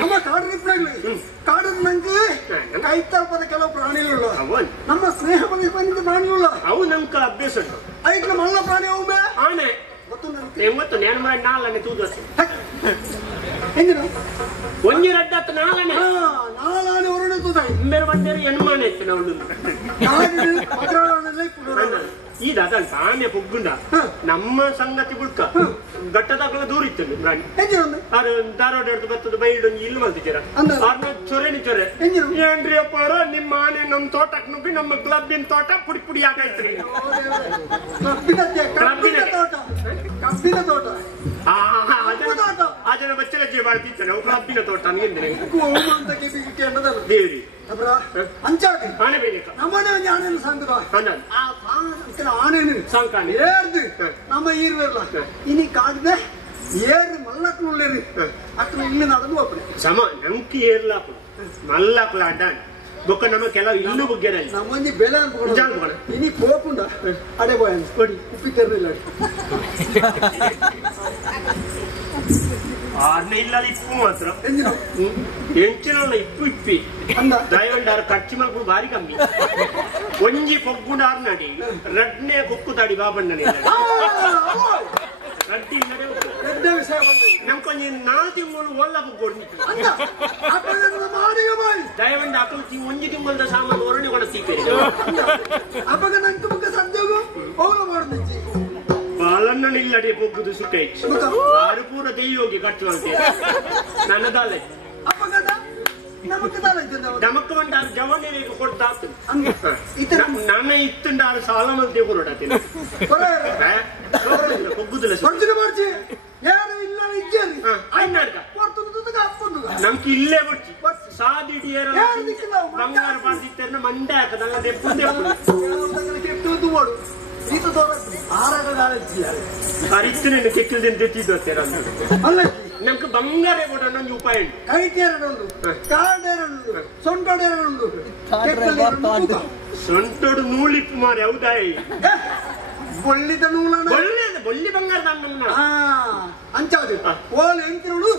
ನಮ್ಮ ಕಾಡು ನಂಗೆ ಕೈ ತಲುಪದ ಕೆಲವು ಪ್ರಾಣಿಗಳು ನಮ್ಮ ಸ್ನೇಹ ಬಂದಿದ್ದ ಪ್ರಾಣಿಗಳು ಅವು ನಮ್ಗೆ ಅಭ್ಯಾಸ ಉಂಟು ಐಕ್ ಮಲ್ಲ ಪ್ರಾಣಿ ಅವು ಆನೆ ಗೊತ್ತು ನೇನು ಮಾಡಿ ನಾಲ್ಕನೇ ತೂದು ಹೆಂಗಿನ ಒಂಜಿ ರಡ್ಡತ್ತು ನಾಲ್ಕನೇ ಹೊರಡೆ ತೂದ ಬೇರೆ ಬಂದೇರು ಎಣ್ಮಾನೆ ಇತ್ತು ನಾವು ಈಗ ಅದಂತ ಆನೆ ಪೊಗ್ಗುಂಡ ನಮ್ಮ ಸಂಗತಿ ಬುಡ್ಕ ಗಟ್ಟದಾಗಲ ದೂರ ಇತ್ತು ಅದು ಧಾರವಾಡ ಹಿಡಿದು ಬರ್ತದ ಬೈಡ್ ಒಂದು ಇಲ್ಲಿ ಮಲ್ತಿದ್ದೀರ ಅವ್ರನ್ನ ಚೊರೆ ಏನ್ರಿ ಅಪ್ಪಾರ ನಿಮ್ಮ ಆನೆ ನಮ್ ತೋಟಕ್ಕೆ ನುಗ್ಗಿ ನಮ್ಮ ಕ್ಲಬ್ಬಿನ ತೋಟ ಪುಡಿ ಪುಡಿ ಆಗೈತ್ರಿ ಅದನ್ನ ಬಚ್ಚಲಜ್ಜಿ ಮಾಡ್ತಿದ್ದೆ ನಾವು ಕ್ಲಬ್ಬಿನ ತೋಟ ದೇವ್ರಿ ಆನೆ ಬೇಕ ನಮ್ಮನೆ ಒಂದು ಆನೆಯನ್ನು ಸಂಗದ ಆನೆಯನ್ನು ಸಂಕಾಣಿ ನಮ್ಮ ಈರ್ವೆಲ್ಲ ಇನಿ ಕಾಗದೆ ಏರು ಮಲ್ಲಕ್ಕನುಳ್ಳೇರಿ ಅಕ್ಕ ಇಲ್ಲಿ ನಡೆದು ಒಪ್ಪನೆ ಸಮ ನಂಕಿ ಏರ್ಲಾಪ ಮಲ್ಲಕ್ಕಲ ಅಡ್ಡಾಣ ಬೊಕ್ಕ ನಮ್ಮ ಕೆಲವು ಇಲ್ಲೂ ಬುಗ್ಗೆರ ನಮ್ಮೊಂದು ಬೆಲೆ ಅನ್ಕೋಣ ಇನಿ ಕೋಪುಂಡ ಅಡೆ ಬೋಯ ಕೊಡಿ ಉಪ್ಪಿ ಕರ್ರಿಲ್ಲ ಆರ್ನೆ ಇಲ್ಲ ಇಪ್ಪು ಮಾತ್ರ ಎಂಚಿನಲ್ಲ ಇಪ್ಪು ಇಪ್ಪಿ ದಯವಂಡಾರ ಖರ್ಚು ಮಾಡ್ಕೊಂಡು ಭಾರಿ ಕಮ್ಮಿ ಒಂಜಿ ಪೊಗ್ಗುಂಡ ಆರ್ನಡಿ ರಡ್ನೆ ಕೊಕ್ಕು ತಾಡಿ ಬಾಬಣ್ಣನೆ ರಡ್ಡಿ ಇಲ್ಲದೆ ನಮ್ಕೊಂಜಿ 4 ತಿಂಗಳು ಒಳ್ಳ ಬುಗ್ಗೋಡು ದಯವಂಡ ಹಾಕಿ ಒಂಜಿ ತಿಂಗಳದ ಸಾಮಾನು ಹೊರಣೆ ಕೂಡ ಸಿಕ್ಕರಿ ಅವಾಗ ನಂಗೆ ಮುಖ ಸದ್ಯೋಗು ಹೋಗ ಮಾಡ್ತಿದ್ದಿ ಬಾಲಣ್ಣನ ಇಲ್ಲಡೆ ಬೊಗ್ಗುದು ಸುಟ್ಟೈತಿ ಆರು ಪೂರ ದೈಯೋಗಿ ಖರ್ಚು ಮಾಡ್ತೀವಿ ನನ್ನದಾಲೆ ನಮಕ್ ಒಂದು ಜವಾನಿಗೆ ಕೊಡ್ತಾ ನನ್ನ ಇತ್ತುಂಡ ಆರು ಸಾಲ ಮಂದಿ ಹೊರಡತೀನಿ ಬೊಗ್ಗುದಿಲ್ಲ ನಮ್ಗೆ ಇಲ್ಲೇ ಬಿಡ್ತಿ ಸಾದಿಡಿ ಬಂಗಾರ ಬಾರ್ದಿತ್ತ ಮಂಡೆ ಹಾಕದಲ್ಲ ದೆಪ್ಪುಂದೆ ಅರಿತನೆ ಕೆಕ್ಕಿಲ್ದೇನು ತೆತ್ತಿದ್ದ ನಮ್ಗೆ ಬಂಗಾರ ಕೊಡ ನಂಗೆ ಉಪಾಯ ಸೊಂಟೋಡು ನೂಲಿಪ್ಪು ಮಾರಿ ಹೌದಾಯಿ ಬೊಳ್ಳಿದ ನೂಲ ಬೊಳ್ಳಿ ಬಂಗಾರ ಅಂಚಾದು ಓಲ್ ಎಂತಿರುಳು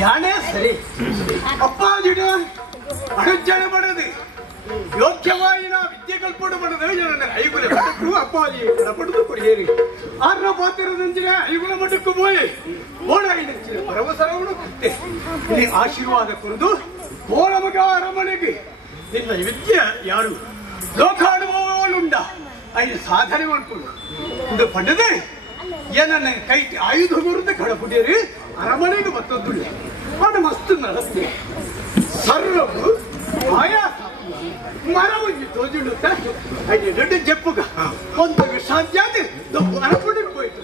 ಯಾನೇ ಸರಿ ಅಪ್ಪಾಜಿಡ ಅನುಜ್ಜನ ಪಡೆದು ಯೋಗ್ಯವಾಯಿನ ವಿದ್ಯೆ ಕಲ್ಪಡು ಪಡೆದು ಜನನ ಐಗುಲ ಮಠಕ್ಕೂ ಅಪ್ಪಾಜಿ ಪಡೆದು ಕೊಡಿಯೇರಿ ಆರ್ನ ಪಾತ್ರದಂಚಿನ ಐಗುಲ ಮಠಕ್ಕೂ ಬೋಯೆ ಓಡಾಗಿ ನೆಚ್ಚಿನ ಪರವಸರವನ್ನು ಕುತ್ತೆ ಇಲ್ಲಿ ಆಶೀರ್ವಾದ ಕೊರದು ಬೋಳ ಮಗ ಅರಮನೆಗೆ ನಿನ್ನ ವಿದ್ಯೆ ಯಾರು ಲೋಕಾನುಭವಗಳುಂಡ ಐದು ಸಾಧನೆ ಮಾಡ್ಕೊಂಡು ಇದು ಪಡೆದೇ ಏನನ್ನ ಕೈ ಆಯುಧ ಗುರುತ ಕಡಪುಡಿಯರಿ ಅರಮನೆಗೆ ಮತ್ತೊಂದು ಅದು ಮಸ್ತ್ ನಡಸ್ತೆ ಸರ್ವವು ಆಯಾಸ ಮರ ಒಂದು ತೋಜುಂಡು ಅದು ದೊಡ್ಡ ಜಪ್ಪುಗ ಒಂದು ಸಾಧ್ಯ ಅರಕೊಂಡು ಹೋಯ್ತು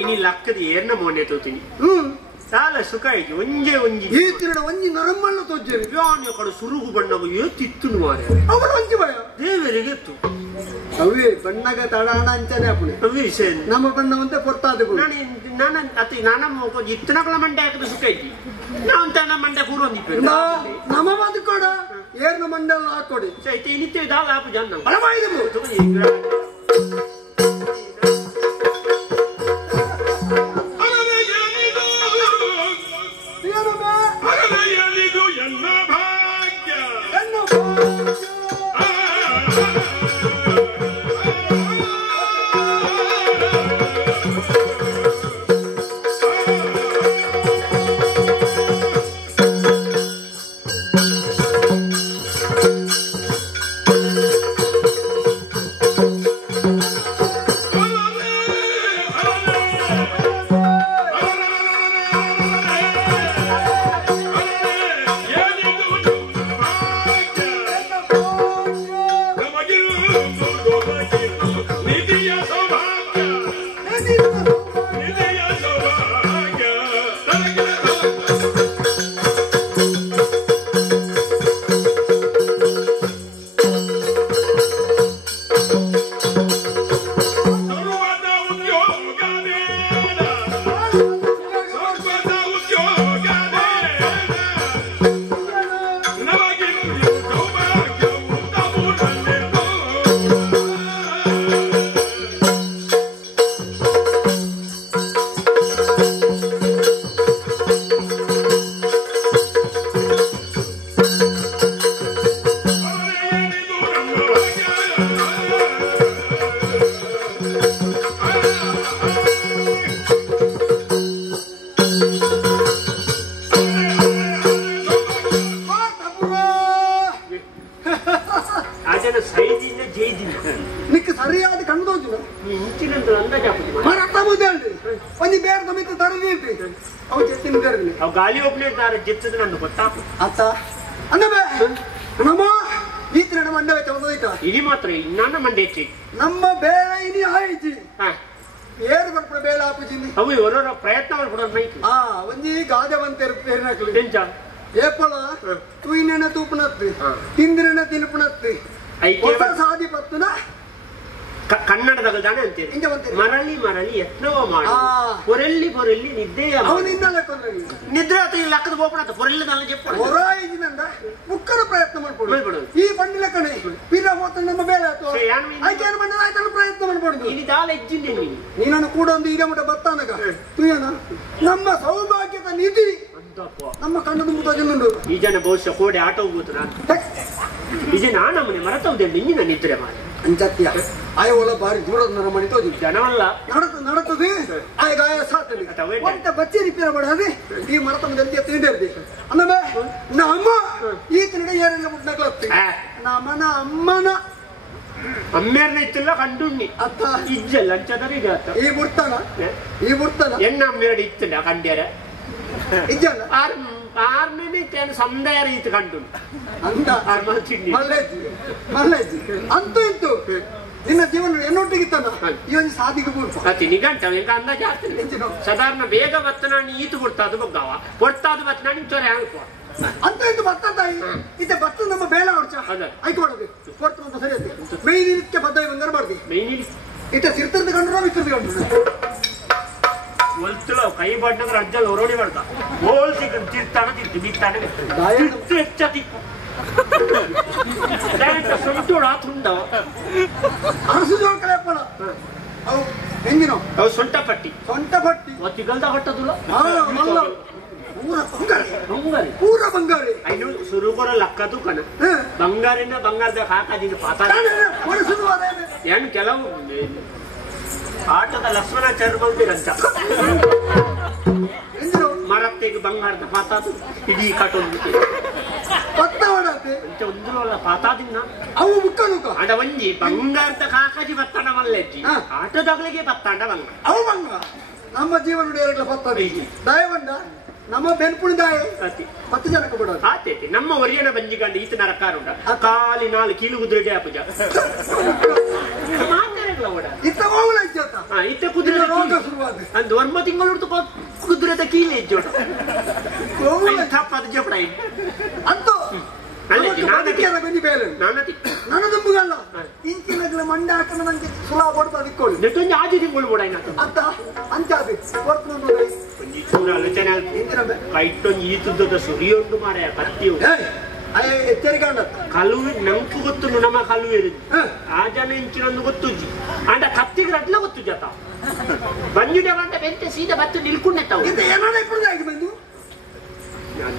ಇನಿ ಲಕ್ಕದ ಏರ್ನ ಮೋನೆ ತೋತೀನಿ ಸಾಲ ಸುಖ ಆಯ್ತು ಒಂಜೆ ಒಂಜಿ ಈ ತಿರುಡ ಒಂಜಿ ನರಮ್ಮಲ್ಲ ತೋಜೇರಿ ಯಾನು ಕಡೆ ಸುರುಗು ಬಣ್ಣಗ ಏತಿತ್ತು ಮಾರೆ ಅವರು ಒಂಜಿ ಭಯ ದೇವರಿಗೆ ಎತ್ತು ಅವೇ ಬಣ್ಣಗ ತಡಾಣ ಅಂಚನೆ ಅಪ್ಪಣೆ ಅವೇ ವಿಷಯ ನಮ್ಮ ಬಣ್ಣವಂತೆ ಪೊರ್ತಾದ ನಾನು ಅತಿ ನಾನ ಇತ್ತನಕಲ ಮಂಡೆ ಹಾಕಿದ ಸುಖ ಐತಿ ನಾವು ತನ ಮಂಡೆ ಕೂರೊಂದಿತ್ತು ನಮ್ಮ ಬಂದು ಕೊಡ ಏರ್ನ ಮಂಡೆ ಹಾಕೊಡಿ ಸೈತಿ ಇನಿತ್ತೆ ದಾಲ ಹಾಪು ಜನ ಬಲವಾಯಿದು ನಿಕ್ಕ ಸರಿಯಾದ ಕಣ್ಣು ಒಂದಿ ಬೇರೆ ಸಮೇತ ತರದಿ ಅವು ಚೆತ್ತಿನ ಕರಲಿ ಅವು ಗಾಳಿ ಒಬ್ಬನೇ ಜೆತ್ತದ ನಂದು ಗೊತ್ತಾ ಅತ್ತ ಅನ್ನಬೇ ನಮ್ಮ ಈ ತಿರಣ ಮಂಡೆ ಹೋಯ್ತಾ ಇನಿ ಮಾತ್ರ ನನ್ನ ಮಂಡೆ ಹೆಚ್ಚಿ ನಮ್ಮ ಬೇಳೆ ಇನಿ ಆಯ್ತಿ ಏರು ಬರ್ಪಡ ಬೇಳೆ ಹಾಪಿಜಿಂದಿ ಅವು ಇವರ ಪ್ರಯತ್ನ ಮಾಡ್ಬಿಡೋದು ಒಂಜಿ ಗಾದೆ ಬಂತ ಎಂಚ ಏಪಳ ತೂಯಿನ ತೂಪನತ್ತಿ ತಿಂದಿರನ ತಿನ್ಪನತ್ತಿ ಸಾದಿ ಪತ್ತನ ಕನ್ನಡದಾಗ ದಾನೆ ಅಂತೀರಿ ಮರಳಿ ಮರಳಿ ಯತ್ನವ ಮಾಡಿ ಪೊರೆಲ್ಲಿ ನಿದ್ದೆ ನಿದ್ರೆ ಆತ ಇಲ್ಲಿ ಅಕ್ಕದ ಗೋಪಣ ಪೊರೆಲ್ಲಿ ನಾನು చెప్పండి ಮುಕ್ಕರ ಪ್ರಯತ್ನ ಮಾಡ್ಬೋದು ಈ ಬಂಡಿಲ ಕಣೆ ಪಿರ ಹೋತ ನಮ್ಮ ಬೇಳೆ ಆಯ್ತು ಆಯ್ಕೆ ಬಂಡದ ಆಯ್ತು ಪ್ರಯತ್ನ ಮಾಡ್ಬೋದು ಇಲ್ಲಿ ದಾಲ ಎಜ್ಜಿಂದೆ ನೀನನ್ನು ಕೂಡ ಒಂದು ಹಿರಿಯ ಮಠ ಬತ್ತಾನಗ ತುಯ್ಯನ ನಮ್ಮ ಸೌಭಾಗ್ಯದ ನಿಧಿ ನಮ್ಮ ಕಣ್ಣದ ಮುತ್ತುಂಡು ಈ ಜನ ಬಹುಶಃ ಕೋಡೆ ಆಟ ಹೋಗುತ್ತ ಈ ಜನ ನಮ್ಮನೆ ಮರತವುದೇ ನಿನ್ನ ನಿದ್ರೆ ಮಾಡಿ ಅಂಚತ್ಯ ಆಯೋಲ ಬಾರಿ ದೂರದ ನರ ಮನೆ ತೋದಿ ಜನವಲ್ಲ ನಡತದೆ ಆಯ ಗಾಯ ಸಾತಲಿ ಒಂಟ ಬಚ್ಚಿ ರಿಪೇರ್ ಮಾಡದೆ ಈ ಮರತಮ ಜಲ್ದಿ ತಿಂಡಿರ್ದಿ ಅನ್ನಬೇ ನಮ್ಮ ಈ ಕನ್ನಡ ಏರೆಲ್ಲ ಮುಟ್ನಕ್ಲತ್ತಿ ನಮ್ಮನ ಅಮ್ಮನ ಅಮ್ಮೇರ್ನ ಇತ್ತಿಲ್ಲ ಕಂಡುಣ್ಣಿ ಅತ್ತ ಇಜ್ಜಲ್ಲ ಅಂಚದರ ಈಗ ಈ ಬುಡ್ತಾನ ಎಣ್ಣ ಅಮ್ಮೇರಡಿ ಇತ್ತಿಲ್ಲ ಕಂಡ್ಯಾರ ಇಜ್ಜಲ್ಲ ಆರ್ಮೇನೆ ಸಂದೇಹ ರೀತಿ ಕಂಡು ಅಂತ ಮಲ್ಲೇಜಿ ಅಂತೂ ಇಂತು ನಿನ್ನ ಜೀವನ ಎನ್ನೊಟ್ಟಿಗಿತ್ತಾನ ಈ ಒಂದು ಸಾಧಿಗೆ ಅತಿ ನಿಘಂಟ ಅಂದಾಜ ಸಾಧಾರಣ ಬೇಗ ಬತ್ತನಾಣಿ ಈತು ಕೊಡ್ತಾದು ಬಗ್ಗಾವ ಕೊಡ್ತಾದು ಬತ್ತನಾಣಿ ಚೊರೆ ಹ್ಯಾಂಗ ಅಂತ ಇಂತು ಭತ್ತ ತಾಯಿ ಇತ್ತೆ ಭತ್ತ ನಮ್ಮ ಬೇಳೆ ಹೊಡ್ಚ ಆಯ್ಕೆ ಮಾಡೋದು ಕೊಡ್ತಾನ ಸರಿ ಐತಿ ಮೈನಿಲಿಕ್ಕೆ ಬದ್ಧ ಬಂಗಾರ ಮಾಡ್ದಿ ಮೈನಿಲಿ ಇತ್ತೆ ಸಿರ್ತರ್ದು ಕಂಡ್ರು ವಿಕ್ರದು ಕಂಡ್ರು ಒಲ್ತಲ ಕೈ ಬಡ್ಡದ್ರ ಅಜ್ಜಲ್ ಹೊರೋಡಿ ಮಾಡ್ತಾ ಹೋಲ್ ಸಿಕ್ಕ ತಿರ್ತಾನ ತಿರ್ತಿ ಬಿತ್ತಾನೆ ತಿರ್ತು ಹೆಚ್ಚತಿ ಸೊಂಟೋಡ ತುಂಡವ ಅರಸು ಜೋಳ ಕಳೆಯಪ್ಪಳ ಅವು ಹೆಂಗಿನೋ ಅವು ಸೊಂಟ ಪಟ್ಟಿ ಒತ್ತಿಗಲ್ದ ಹೊಟ್ಟದುಲ್ಲ ಪೂರ ಬಂಗಾರಿ ಐನು ಸುರುಗೊರ ಲಕ್ಕದು ಕಣ ಬಂಗಾರಿನ ಬಂಗಾರದ ಹಾಕದಿನ ಪಾತ ಏನು ಕೆಲವು ಆಟದ ಲಕ್ಷ್ಮಣಾಚಾರ್ಯ ಬಂದಿರಂತ ಮರತ್ತೆಗೆ ಬಂಗಾರದ ಪಾತಾದು ಇಡೀ ಕಟ್ಟೊಂದು ಪತ್ತ ಹೊಡತ್ತೆ ಅಂಚ ಒಂದುಲ್ಲ ಪಾತಾದಿನ್ನ ಅವು ಮುಕ್ಕನುಕ ಅಡ ಒಂಜಿ ಬಂಗಾರದ ಕಾಕಾಜಿ ಬತ್ತಾಂಡ ಮಲ್ಲೆಜ್ಜಿ ಆಟದಾಗಲಿಗೆ ಬತ್ತಾಂಡ ಬಂಗ ಅವು ಬಂಗ ನಮ್ಮ ಜೀವನ ಡೇರಗಳ ಬತ್ತದ ದಯವಂಡ ನಮ್ಮ ಬೆನ್ಪುಣಿದಾಯ 10 ಜನಕ್ಕೆ ಬಿಡೋದು ಆತೈತಿ ನಮ್ಮ ಒರಿಯನ ಬಂಜಿಗಂಡ ಈತ ನರಕಾರುಂಡ ಕಾಲಿ 4 ಕೀಲು ಕುದುರೆಗೆ ಅಪುಜ ಮಾತಾಡಲ್ಲ ಓಡ ಇತ್ತ ಹೋಗಲ ಇಜ್ಜತ ಇತ್ತ ಕುದುರೆ ರೋಗ ಶುರುವಾದ ಅಂದು 1 ತಿಂಗಳು ಕುದುರೆದ ಕೀಲೆ ಇಜ್ಜೋಡ ತಪ್ಪದ ಜಪಡೈ ಅಂತೂ ನನ್ನ ದುಂಬುಗಲ್ಲ ಇಂಚಿನ ಮಂಡ ಹಾಕೊಂಡು ನಂಗೆ ಸುಲಭ ಕೊಡ್ತಾ ಇಕ್ಕೊಳ್ಳಿ ನೆಟ್ಟೊಂದು ಆಜಿ ತಿಂಗಳು ಕೂಡ ಅಂತ ಅಂಚಾದಿ ಕೊಡ್ತು ಒಂಜಿ ಚೂರ ಆಲೋಚನೆ ಕೈಟೊಂದು ಈ ತುದ್ದದ ಸುರಿಯೊಂದು ಮಾರ ಕತ್ತಿಯು ಎಚ್ಚರಿಕೆ ಕಲುವೆ ನಂಕು ಗೊತ್ತು ನಮ್ಮ ಕಲುವೆ ಇರುದು ಆ ಜನ ಇಂಚಿನೊಂದು ಗೊತ್ತುಜ್ಜಿ ಅಂಡ ಕತ್ತಿಗೆ ರಡ್ಲ ಗೊತ್ತು ಜತ ಬಂಜುಡೆ ಬಂದ ಬೆಂತೆ ಸೀದಾ ಬತ್ತು ನಿಲ್ಕೊಂಡೆತ್ತಾವು ಏನಾರ ಇಪ್ಪದಾಗಿ ಬಂದು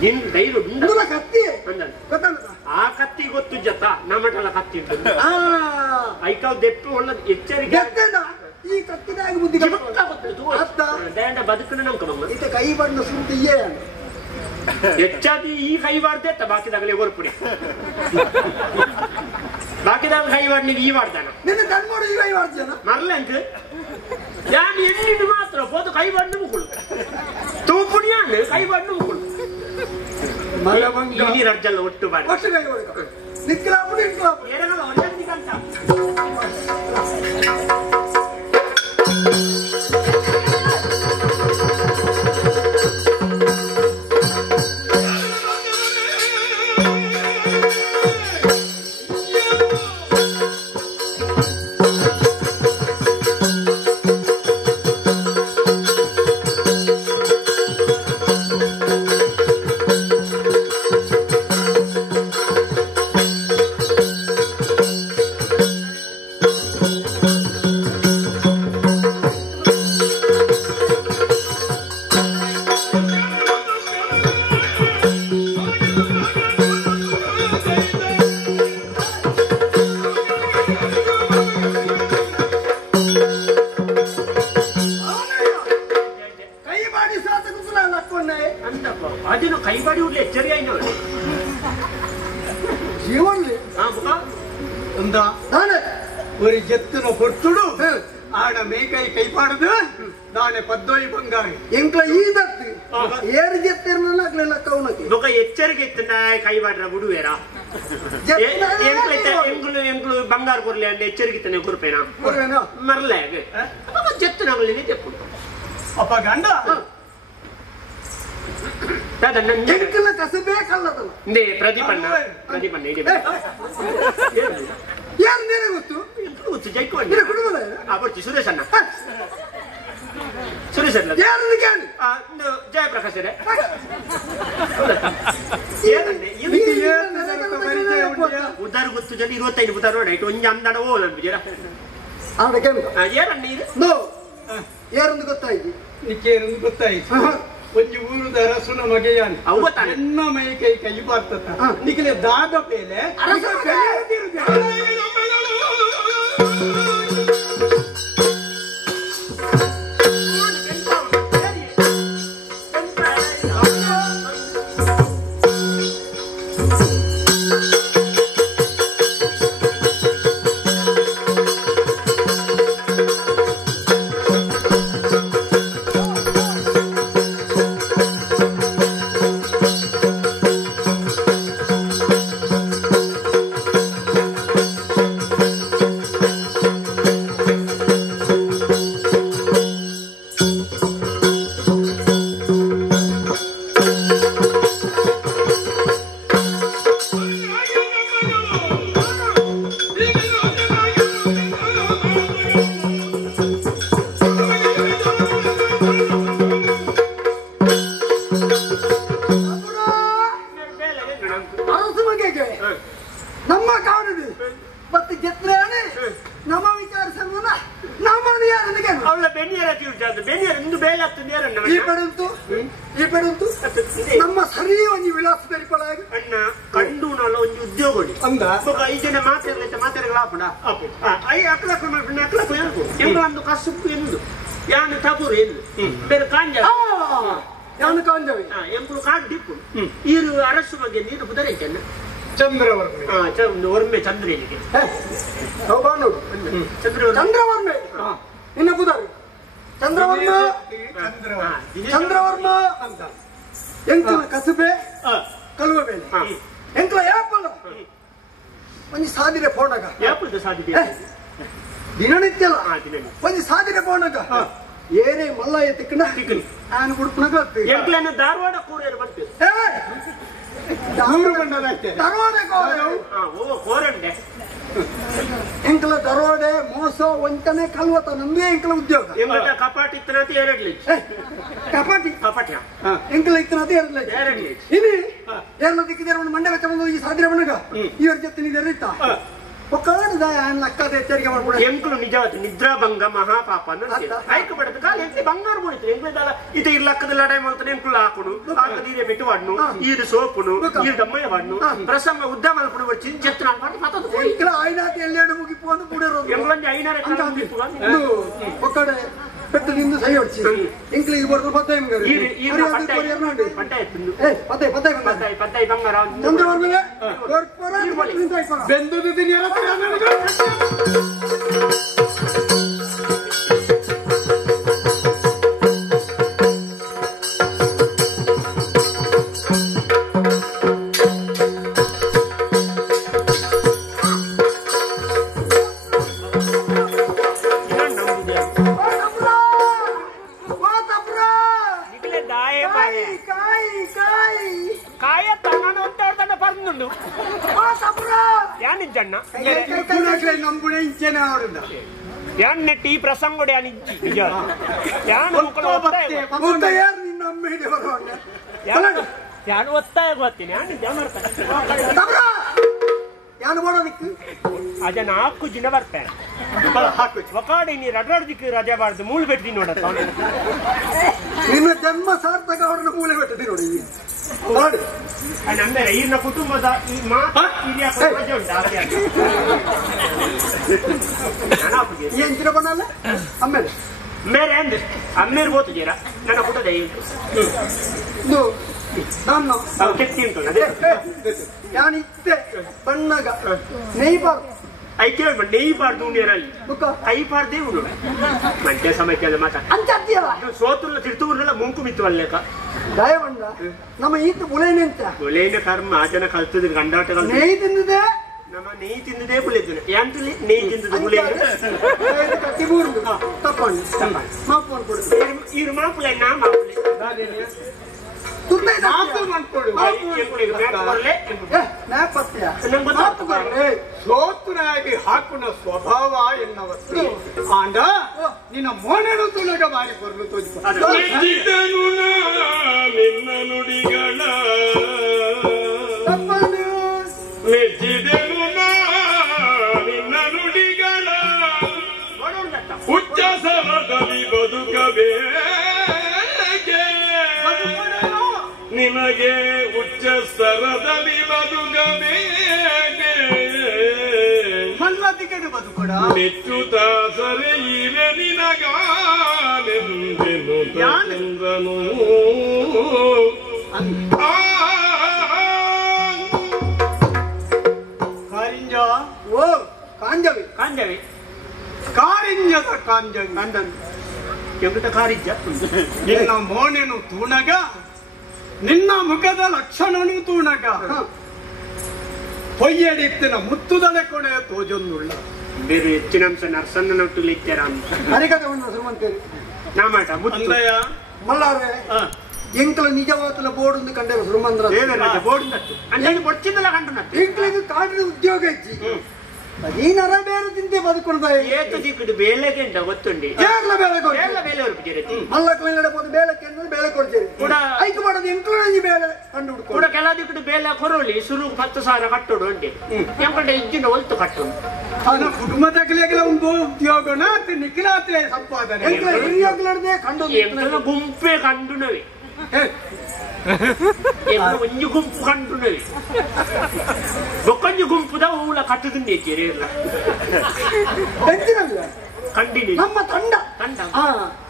ನಿನ್ ಧೈರ್ಯ ಕತ್ತಿ ಆ ಕತ್ತಿ ಗೊತ್ತು ಜತ ನಮ್ಮಟೆಲ್ಲ ಕತ್ತಿ ಉಂಟು ಐಕಾವ್ ದೆಪ್ಪು ಒಳ್ಳೆ ಎಚ್ಚರಿಕೆ ಈ ಕತ್ತಿನಾಗ ಬುದ್ಧಿ ಬದುಕನ ನಮ್ಕ ಇತ ಕೈ ಬಣ್ಣ ಸುಂಟಿಯೇ ಹೆಚ್ಚಾದಿ ಈ ಕೈ ಬಾರ್ದೆ ಬಾಕಿದಾಗಲೇ ಹೊರಪುಡಿ ಬಾಕಿದಾಗ ಕೈ ಬಾಡ್ನಿಗೆ ಈ ಬಾಡ್ದಾನ ನಿನ್ನ ಕಣ್ಮೋಡ ಈ ಕೈ ಬಾಡ್ತಾನ ಮರ್ಲಂಕ ಯಾನ್ ಎಣ್ಣಿನ ಮಾತ್ರ ಹೋದು ಕೈ ಬಾಡ್ನ ಮುಕ್ಕಳು ತೂಪುಡಿಯಾನ್ ಕೈ ಬಾಡ್ನ ಮುಕ್ಕಳು ಇಲ್ಲಿ ರಜ್ಜಲ್ಲ ಒಟ್ಟು ಬಾಡಿ ಒಟ್ಟು ಕೈ ಹೊಡ್ಕ ನಿಕ್ಲಾಪು ನಿಕ್ಲಾಪು ಎರಗಲ್ಲ ಒಂದೇ ಕಂತ ഒരു ജത്തിനോ പൊട്ടുടു ആടെ മേക്കൈ കൈപ്പാടത് നാളെ പദ്ദോയി പങ്കായി ಎಂಕ್ಲ ಈದತ್ತು ಏರ್ ಜತ್ತಿರನಲ್ಲ ಅಗ್ಲೆಲ್ಲ ಕೌನಕ್ಕೆ ಬೊಕ ಎಚ್ಚರಿಕೆ ಇತ್ತನ ಕೈವಾಡ್ರ ಬಿಡುವೇರಾ ಎಂಕ್ಲು ಬಂಗಾರ ಕೊರ್ಲೆ ಅಂಡೆ ಎಚ್ಚರಿಕೆ ಇತ್ತನೆ ಕೊರ್ಪೇನಾ ಮರ್ಲೆ ಜತ್ತನಾಗಲಿ ತೆಪ್ಪು ಅಪ್ಪ ಗಂಡ ಎಂಕ್ಲ ಕಸಬೇಕಲ್ಲದಲ್ಲ ನೇ ಪ್ರದೀಪಣ್ಣ ಇಡಿ ಯಾರು ನೇನೆ ಗೊತ್ತು ಗೊತ್ತು ಜೈಕೊಂಡು ನಿನ್ನ ಕುಟುಂಬದ ಬರ್ತಿ ಸುರೇಶ್ ಅಣ್ಣ ಯಾರು ಜಯಪ್ರಕಾಶ್ ಉದ್ದಾರ ಗೊತ್ತು ಜನ 25 ಉದ್ದಾರ ನೋಡಿ ಒಂಜಿ ಅಂದಾಡ ಹೋದ ಯಾರೊಂದು ಗೊತ್ತಾಯ್ತು ನಿಕ್ಕೇರೊಂದು ಗೊತ್ತಾಯ್ತು ಒಂಜಿ ಊರುದ ಅರಸುನ ಮಗೆಯಾನ್ ಎನ್ನ ಮೈ ಕೈ ಬರ್ತದ ನಿಖಲೆ ದಾದ ಪೇಲೆ ನಮ್ಮ ಕಾವಡಿ ಮತ್ತೆ ಜತ್ರಾಣೆ ನಮ್ಮ ವಿಚಾರಿಸೋಣ ನಮ್ಮದು ಯಾರನಿಗೆ ಅವಳ ಬೆನ್ನಿಯರ ತಿಳ್ಚಾದ ಬೆನ್ನಿಯರ ಇಂದು ಬೇಲೆ ಆಗ್ತದೆ ಯಾರನ್ನ ಈ ಬೆಡಂತು ನಮ್ಮ ಸರಿ ಒಂದು ವಿಳಾಸ ಬೆರಿಕೊಳ್ಳಾಗಿ ಅಣ್ಣ ಕಂಡು ನಾಳ ಒಂದು ಉದ್ಯೋಗ ಅಂದ 5 ಜನ ಮಾತಾಡಲಾಪಡ ಅಕ್ಲಕ್ಲ ಎಂಗಳೊಂದು ಕಸುಪ್ಪು ಎಂದು ಯಾನು ತಬೂರು ಎಂದು ಬೇರೆ ಕಾಂಜ ಯಾನು ಕಾಂಜವೆ ಎಂಗಳು ಕಾಡು ಡಿಪ್ಪು ಈರು ಅರಸು ಬಗ್ಗೆ ನೀರು ಬುದರೇಜನ್ನ ಚಂದ್ರವರ್ಮೆ ಒರ್ಮೆ ಚಂದ್ರ ಇಲ್ಲಿಗೆ ಚಂದ್ರವರ್ಮೆ ಇನ್ನ ಬುಧಾರಿ ಚಂದ್ರವರ್ಮ ಚಂದ್ರವರ್ಮ ಅಂತ ಎಂಕಲ ಕಸಬೆ ಕಲುವ ಬೇಲೆ ಎಂಕಲ ಯಾಪಲ್ಲ ಒಂಜಿ ಸಾದಿರೆ ಪೋಣಗ ಯಾಪದ ಸಾದಿದೆ ದಿನನಿತ್ಯ ಅಲ್ಲ ಒಂಜಿ ಸಾದಿರೆ ಪೋಣಗ ಏನೇ ಮಲ್ಲಯ್ಯ ತಿಕ್ಕಣ ನಾನು ಗುಡ್ಪನಗ ಎಂಕ್ಲನ್ನ ಧಾರವಾಡ ಕೂರೇರು ಬರ್ತೀವಿ ಧಾರವಾಡ ಕೋರಂಡೆ ಎಂಕಲ ದರೋಡೆ ಮೋಸ ವಂಚನೆ ಕಲ್ವತ ನಮ್ದೇ ಎಂಕಲ ಉದ್ಯೋಗ ಎಂಕಲ ಕಪಾಟಿ ಇತ್ತನತಿ 2 ಲಕ್ಷ ಕಪಾಟಿ ಕಪಾಟ್ಯ ಎಂಕಲ ಇತ್ತನತಿ 2 ಲಕ್ಷ ಇನಿ ಎಲ್ಲ ದಿಕ್ಕಿದೆ ಒಂದು ಮಂಡೆ ವೆಚ್ಚ ಬಂದು ಈ ಸಾದಿರೆ ಬಣ್ಣಗ ಇವರ ಜೊತೆ ನೀ ದರಿತ ಒಕ್ಕಳದ ಲಕ್ಕದ ಎಚ್ಚರಿಕೆ ಮಾಡ್ಬಿಡ ಎಂಕಲು ನಿಜವಾದ ನಿದ್ರಾಭಂಗ ಮಹಾಪಾಪ ಆಯ್ಕೆ ಪಡೆದ ಕಾಲ ಎಂಕಲಿ ಬಂಗಾರ ಮುಡಿತು ಎಂಕಲ ಇದು ಈ ಲಕ್ಕದ ಲಡಾಯಿ ಮಾಡ್ತಾನೆ ಎಂಕಲು ಹಾಕುಡು ಹಾಕದೀರೆ ಬೆಟ್ಟು ವಾಡ್ನು ಈದು ಸೋಪುನು ಈದು ದಮ್ಮಯ್ಯ ವಾಡ್ನು ಪ್ರಸಂಗ ಉದ್ದ ಮಲ್ಪುಡು ಬಚ್ಚಿ ಚೆತ್ರ ಮಾಡಿ ಮತ್ತದು ಎಂಕಲ ಐನಾತಿ ಎಲ್ಲೆಡು ಮುಗಿಪು ಅಂದು ಕೂಡಿರೋ ಎಂಕಲಂಜಿ ಐನಾರೆ ಕಾಲ ಮುಗಿಪು ಒಕ್ಕಡೆ ಪೆಟ್ಟು ನಿಂದು ಸೈ ಹೊಡ್ಸಿ ಎಂಕಲಿಗೆ ಬರೋದು ಪತ್ತಾಯಿ ಮಗ ಪತ್ತಾಯಿ ಬಂಗಾರ ಚಂದ್ರವರ್ಮನೆ ಬೆಂದು ದಿನ ಟೀ ಪ್ರಸಂಗ ಒತ್ತಾಯ ಗೊತ್ತೀನಿ ಅಜನ ಹಾಕು ಜಿನ ಬರ್ತೇನೆ ಒಕಾಡಿ ನೀ ರಗಡ್ದಿಕ್ಕೆ ರಜೆ ಬಾರ್ದು ಮೂಳು ಬೆಟ್ಟಿ ನೋಡತ್ತ ನಿನ್ನ ಜನ್ಮ ಸಾರ್ಥಕ ಅವ್ರನ್ನ ಮೂಲೆ ಬೆಟ್ಟದಿ ನೋಡಿ ಅಂದ್ರೆ ಈಗಿನ ಕುಟುಂಬದ ಈ ಮಾತು ರಜೆ ಉಂಟು ಎಂಚಿನ ಬಣ್ಣಲ್ಲ ಆಮೇಲೆ ಮೇರೆ ಅಂದ್ರೆ ಅಮ್ಮೇರು ಬೋತಿದ್ದೀರಾ ನನ್ನ ಕುಟುಂಬ ನಾನು ಕೆತ್ತಿ ಉಂಟು ಯಾನಿತ್ತೆ ಬಣ್ಣಗ ನೈಬಾರ್ದು ಐಕೆ ನೆಯ್ಬಾರ್ದು ನೀರಲ್ಲಿ ಕೈ ಪಾರ್ದೇ ಉಂಡು ಮಂಡ್ಯ ಸಮಯಕ್ಕೆ ಮಾತಾಡ ಸೋತುಲ್ಲ ತಿರ್ತೂರ್ನೆಲ್ಲ ಮುಂಕು ಮಿತ್ತು ಅಲ್ಲೇಕ ದಯವಂಡ ನಮ್ಮ ಈತ ಬುಲೇನೆ ಅಂತ ಬುಲೇನ ಕರ್ಮ ಆಚನ ಕಲ್ತದ ಗಂಡಾಟಗಳು ನೆಯ್ ತಿಂದಿದೆ ನಮ್ಮ ನೆಯ್ ತಿಂದದೇ ಬುಲೇದು ಯಾಂತಲಿ ನೆಯ್ ತಿಂದದ ಬುಲೇನು ಕಟ್ಟಿ ಮೂರು ತಪ್ಪಂಡು ಮಾಪು ಅನ್ಕೊಡು ಇರು ಮಾಪುಲೆ ನಾ ಮಾಪುಲೆ ಸೋತುನಾಗಿ ಹಾಕುನ ಸ್ವಭಾವ ಎನ್ನವತ್ತು ಆಂಡ ನಿನ್ನ ಮೋನೆನು ತುಳಗ ಬಾರಿ ಬರಲು ಮೆಚ್ಚಿದನು ನಿನ್ನ ನುಡಿಗಳ ಮೆಚ್ಚಿದನು ನಿನ್ನ ನುಡಿಗಳ ಉಚ್ಚ ಸರದಲ್ಲಿ ಬದುಕಬೇ ನಿನಗೆ ಉಚ್ಚ ಸ್ತರದಲ್ಲಿ ಬದುಕಬೇಕೆ ಮಲ್ಲದಿಗೆ ಬದುಕೊಡ ಮೆಚ್ಚುತ್ತಾ ಸರಿ ಇವೆ ನಿನಗಾನೆಂದೆನು ಚಂದ್ರನು ಕಾರಿಂಜ ಓ ಕಾಂಜವಿ ಕಾಂಜವಿ ಕಾರಿಂಜದ ಕಾಂಜವಿ ಅಂದಂದು ಎಂತ ಕಾರಿಜ್ಜ ನಿನ್ನ ಮೋನೆನು ತೂಣಗ ನಿನ್ನ ಮುಖದ ಲಕ್ಷಣನು ತೂಣಗ ಹೊಯ್ಯಡಿತ್ತಿನ ಮುತ್ತುದಲೆ ಕೊನೆ ತೋಜೊಂದುಳ್ಳ ಬೇರೆ ಹೆಚ್ಚಿನ ಅಂಶ ನರ್ಸನ್ನ ನೊಟ್ಟುಲಿ ಇದ್ದಾರ ಅಂತ ಹರಿಕತೆ ಒಂದು ಸುಮಂತೇರಿ ನಾಮಾಟ ಮುತ್ತಯ್ಯ ಮಲ್ಲಾರೆ ಎಂಕಲ ನಿಜವಾತಲ ಬೋರ್ಡ್ ಕಂಡೆ ಸುಮಂದ್ರ ಬೋರ್ಡ್ ಅಂದ್ರೆ ಕೊಡ್ಚಿದ್ದಲ್ಲ ಕಂಡು ಎಂಕಲಿಗೆ ಕಾಡಿನ ಉದ್ಯೋಗ ಹೆಚ್ಚಿ ಈ ನರ ಬೇರೆ ತಿಂತೆ ಬದುಕೊಂಡ ಏತು ದಿಕ್ಕುಡು ಬೇಳೆಗೆ ಉಂಟ ಗೊತ್ತುಂಡಿ ಎಲ್ಲ ಬೇಳೆ ಎಲ್ಲ ಬೇಳೆ ಹುಡುಕಿದ್ದೀರಿ ಮಲ್ಲಕ್ಕಲಿನಡಬಹುದು ಬೇಳಕ್ಕೆ ಅಂದ್ರೆ ಬೇಳೆ ಕೊಡ್ತೀರಿ ಕೂಡ ಆಯ್ಕೆ ಮಾಡೋದು ಎಂಕಲಿ ಬೇಳೆ ಕಂಡು ಹುಡ್ಕೊಂಡು ಕೂಡ ಕೆಲ ದಿಕ್ಕುಡು ಬೇಳೆ ಕೊರಳಿ ಶುರು 10,000 ಕಟ್ಟೋಡು ಉಂಟೆ ಎಂಕಂಡೆ ಇಜ್ಜಿನ ಒಲ್ತು ಕಟ್ಟೋದು ಕುಟುಂಬದಾಗಲೇ ಒಂದು ಉದ್ಯೋಗನ ನಿಖಿಲಾತೆ ಸಂಪಾದನೆ ಹಿರಿಯಾಗ್ಲಾರ್ದೆ ಕಂಡು ಎಂಕಲ ಗುಂಪೆ ಕಂಡುನವೆ ಒಂಜು ಗುಂಪು ಕಂಡುನವೆ ಬೊಕ್ಕೊಂಜು ಗುಂಪುದ ಊಳ ಕಟ್ಟದಿಂದ ಹೆಚ್ಚೇರಿ ಇಲ್ಲ ಹೆಚ್ಚಿನಲ್ಲ ಕಂಡಿನಿ ನಮ್ಮ ತಂಡ ತಂಡ ಹಾ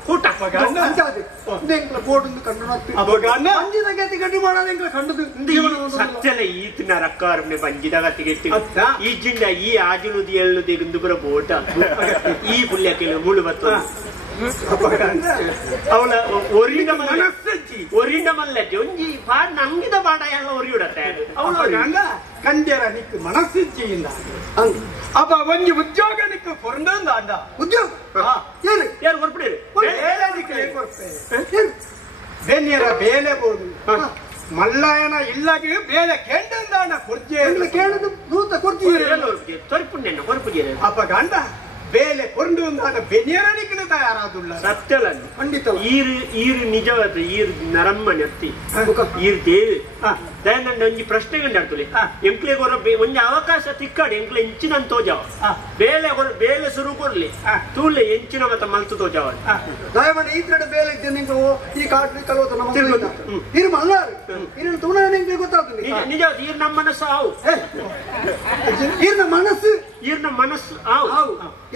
ಕೂಟ ಪಂಚಾಯತಿ ಎಂಕ್ಲ ಬೋರ್ಡ್ ಕಂಡು ಅಂಜಿದ ಗತಿ ಗಟ್ಟಿ ಮಾಡೋದು ಎಂಕ್ಲ ಕಂಡದು ಸತ್ಯಲ ಈತಿನ ರಕ್ಕಾರನೆ ಬಂಜಿದ ಗತಿ ಗಟ್ಟಿ ಈ ಜಿಂಡ ಈ ಆಜುನುದಿ ಎಳ್ಳುದಿ ಗುಂದುಪುರ ಬೋಟ ಈ ಪುಲ್ಯಕ್ಕೆ ಮುಳು ಬತ್ತು ಅವಳ ಒರಿನ ಮಲ್ಲಜ್ಜಿ ಒಂಜಿ ಪಾಡ್ ನಂಗಿದ ಪಾಡ ಎಲ್ಲ ಒರಿಯುಡತ್ತೆ ಅವಳು ಕಂಡ್ಯರ ನಿಕ್ಕು ಮನಸ್ಸಿಚ್ಚಿಯಿಂದ ಅಪ್ಪ ಒಂಜಿ ಉದ್ಯೋಗ ನಿಕ್ಕು ಕೊರಂದ ಅಂದ ಉದ್ಯೋಗ ಯಾರು ಕೊರ್ಪಿಡಿ ಬೆನ್ನಿಯರ ಬೇಲೆ ಬೋದು ಮಲ್ಲಯನ ಇಲ್ಲಗೆ ಬೇಲೆ ಕೆಂಡಂದಾಣ ಕೊರ್ಜೆ ಕೇಳದು ದೂತ ಕೊಡ್ತೀವಿ ತೊರ್ಪುಂಡೆನ್ನು ಕೊರ್ಪುಜಿ ಅಪ್ಪ ಗಂಡ ಬೇಲೆ ಕೊಂಡು ಬೆನ್ನಿಯರನಿಗೆ ತಯಾರಾದುಲ್ಲ ಸತ್ಯಲ ಖಂಡಿತ ಈರು ನಿಜವಾದ ಈರು ನರಮ್ಮನೆ ಅತ್ತಿ ಈರು ದೇವಿ ದಯನಂಡ ಒಂಜಿ ಪ್ರಶ್ನೆ ಕಂಡಾಡ್ತುಲೆ ಎಂಕ್ಲೆ ಗೊರ ಒಂಜಿ ಅವಕಾಶ ತಿಕ್ಕಾಡಿ ಎಂಕ್ಲೆ ಎಂಚಿನ ತೋಜಾವ ಬೇಲೆ ಶುರು ಕೊರ್ಲಿ ತೂಲೆ ಎಂಚಿನ ಮತ ಮಲ್ತು ತೋಜಾವ ದಯಮಾಡಿ ಈ ಕಡೆ ಬೇಲೆ ಇದ್ದೆ ನಿಂಗೆ ಈ ಕಾಟ್ಲಿ ಕಲೋತ ನಮ್ಮ ಇರು ಮಲ್ಲಾರು ಇರು ತುಣ ನಿಂಗೆ ಗೊತ್ತಾಗ್ತದೆ ನಿಜ ಈರ್ ನಮ್ಮ ಮನಸ್ಸು ಆವು ಈರ್ನ ಮನಸ್ಸು ಆವು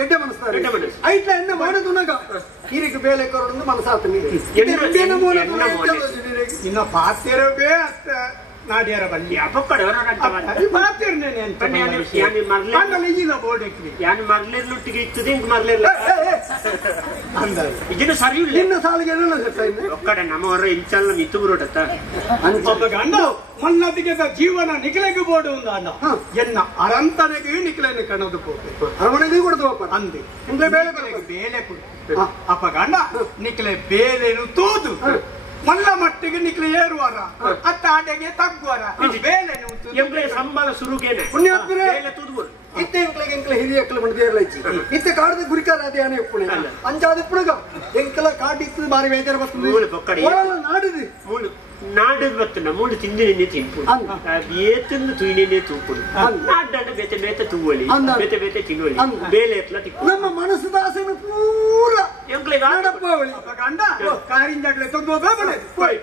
ಎಡ್ಡೆ ಮನಸ್ತಾರೆ ಐಟ್ಲ ಎನ್ನ ಮಾಡೋದು ನಗ ಈರಿಗೆ ಬೇಲೆ ಕೊರಡು ಮನಸ್ಸಾಗ್ತದೆ ಇನ್ನ ಪಾತಿರಬೇ ಅತ್ತ ನಾಡ್ಯಾರ ಬಲ್ಲಿ ಮರ್ಲೇರ್ನೊಟ್ಟಿಗೆ ಇರ್ತದೆ ಮರ್ಲೇರ್ಲ ಇದನ್ನು ಸರಿ ಇಲ್ಲ ಇನ್ನು ಸಾಲಿಗೆ ಒಕ್ಕಡೆ ನಮ್ಮವರ ಇಂಚಲ್ಲ ಮಿತ್ತು ಬರೋಟತ್ತ ಗಂಡ ಮನ್ನದಿಗೆ ಜೀವನ ನಿಖಲೆಗೆ ಬೋಡು ಅನ್ನ ಎನ್ನ ಅರಂತನೆಗೆ ನಿಖಲೆಯನ್ನು ಕಣದು ಅರಮನೆಗೆ ಕೊಡ್ತವಪ್ಪ ಅಂದೆ ಬೇಲೆ ಬೇಲೆ ಕೊಡು ಅಪ್ಪ ಗಂಡ ನಿಖಲೆ ಬೇಲೆನು ತೂದು ಮಲ್ಲ ಮಟ್ಟಿಗೆ ನಿಕ್ಲಿ ಏರುವಾರ ಅತ್ತ ಆಟೆಗೆ ತಗ್ಗುವಾರ ಬೇಲೆ ಸಂಬಳ ಶುರುಗೇನೆ ಪುಣ್ಯಾತ್ಮರೇ ಇತ್ತೆ ಎಂಕ್ಲೆ ಹಿರಿಯ ಎಕ್ಕಲ ಬಂದೇರ್ಲ ಇತ್ತೆ ಕಾಡದ ಗುರಿಕಾರ ಅದೇ ಆನೆ ಉಪ್ಪುಣೆ ಅಂಚಾದ ಪುಣಗ ಎಂಕಲ ಕಾಡಿತ್ತು ಬಾರಿ ಬೇಜಾರ ಬರ್ತದೆ ನಾಡಿದು ನಾಡದ್ ಬತ್ತನ ಮೂಡು ತಿಂದಿನೇ ತಿನ್ಪು ಬೇತನ್ನು ತುಯಿನೇ ತೂಪುಡು ನಾಡ್ಡ ಬೇತೆ ಬೇತೆ ತೂವಳಿ ಬೇತೆ ಬೇತೆ ತಿನ್ನುವಳಿ ಬೇಲೆ ಎತ್ಲ ತಿಕ್ಕು ನಮ್ಮ ಮನಸ್ಸು ದಾಸನ ಪೂರ ಎಂಕ್ಲೆ ಗಂಡ ಕಾರಿಂದಾಗ್ಲೆ ತೊಂದು ಪೋಯ್